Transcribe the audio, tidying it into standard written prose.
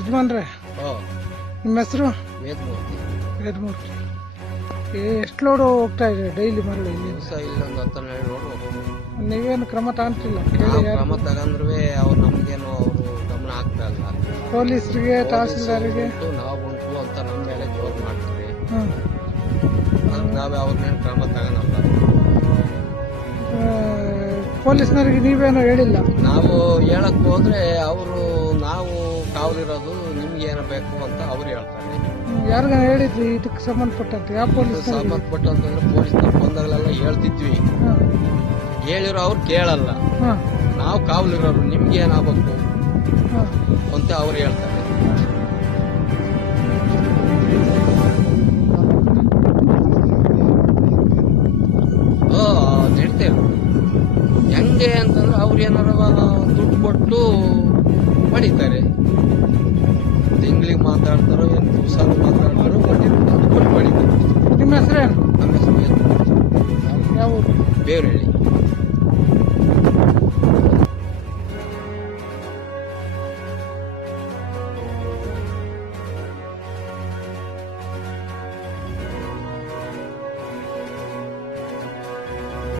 ಯಜಮಾನ್ರೆ, ನಿಮ್ಮ ಹೆಸರು? ವೇದಮೂರ್ತಿ. ವೇದಮೂರ್ತಿ. ಎಷ್ಟು ಲೋಡು ಹೋಗ್ತಾ ಇದೆ ಡೈಲಿ ಮರಳು? ದಿವಸ ಇಲ್ಲೊಂದು 10-12 ಲೋಡ್ ಹೋಗ್ತದೆ. ನೀವೇನು ಕ್ರಮ ತಗೊಂತಿಲ್ಲ? ನಾವು ಕ್ರಮ ತಗಂದ್ರೂ ಅವ್ರು ನಮ್ಗೇನು ಅವರು ಗಮನ ಆಗ್ತಾ ಇಲ್ಲ. ಪೊಲೀಸರಿಗೆ, ತಹಸೀಲ್ದಾರಿಗೆ ನಾವು ಉಂಟು ಅಂತ ನಮ್ಮ ಮೇಲೆ ಜೋರ್ ಮಾಡ್ತೀವಿ. ನಾವೇ ಅವ್ರನ್ನೇನು ಕ್ರಮ ತಗೊಳಲ್ಲ. ಪೊಲೀಸ್ನವರಿಗೆ ನೀವೇನೋ ಹೇಳಿಲ್ಲ? ನಾವು ಹೇಳಕ್ ಹೋದ್ರೆ ಅವರು ನಾವು ಕಾವಲಿರೋದು ನಿಮ್ಗೆ ಏನು ಬೇಕು ಅಂತ ಅವ್ರು ಹೇಳ್ತಾರೆ. ಯಾರಿಗ ಹೇಳಿದ್ವಿ ಇದಕ್ಕೆ ಸಂಬಂಧಪಟ್ಟಂತೆ? ಯಾವ ಪೊಲೀಸ್ ಸಂಬಂಧಪಟ್ಟಂತಂದ್ರೆ ಪೊಲೀಸ್ನವ್ರು ಬಂದಾಗಲೆಲ್ಲ ಹೇಳ್ತಿದ್ವಿ. ಹೇಳಿರೋ ಅವ್ರು ಕೇಳಲ್ಲ. ನಾವು ಕಾವಲಿರೋರು ನಿಮ್ಗೆ ಏನಾಗಬೇಕು ಅಂತ ಅವ್ರು ಹೇಳ್ತಾರೆ. ನಡೀತೇವೆ ಹೆಂಗೆ ಅಂತಂದ್ರೆ ಅವ್ರು ಏನಾರ ದುಡ್ಡು ಕೊಟ್ಟು ಹೊಡಿತಾರೆ. ತಿಂಗಳಿಗೆ ಮಾತಾಡ್ತಾರೋ ಏನು ದಿವಸ ಮಾತಾಡ್ತಾರೋ ದುಡ್ಡು ಕೊಟ್ಟು ಹೊಡಿತಾರೆ. ನಿಮ್ಮ ಹೆಸರೇನು? ನಮ್ಮ ಹೆಸರು ಯಾವ? ಬೇವರಹಳ್ಳಿ.